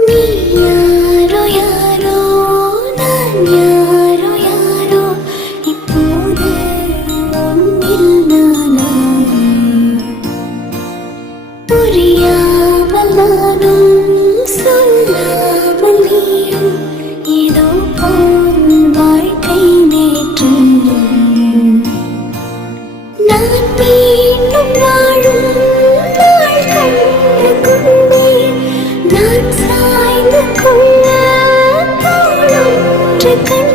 நீ யாரோ யாரோ நான் யாரோ யாரோ இப்போது உன்னில் நானா புரியாமல் நானும் சொல்லாமல் நீயும் ஏதோ போல் வாழ்க்கை நேற்று நான் மீண்டும் வாழும் நாள் கண்டு கொண்டேன் நான் சாய்ந்து கொள்ள தோளொன்று கண்டேன்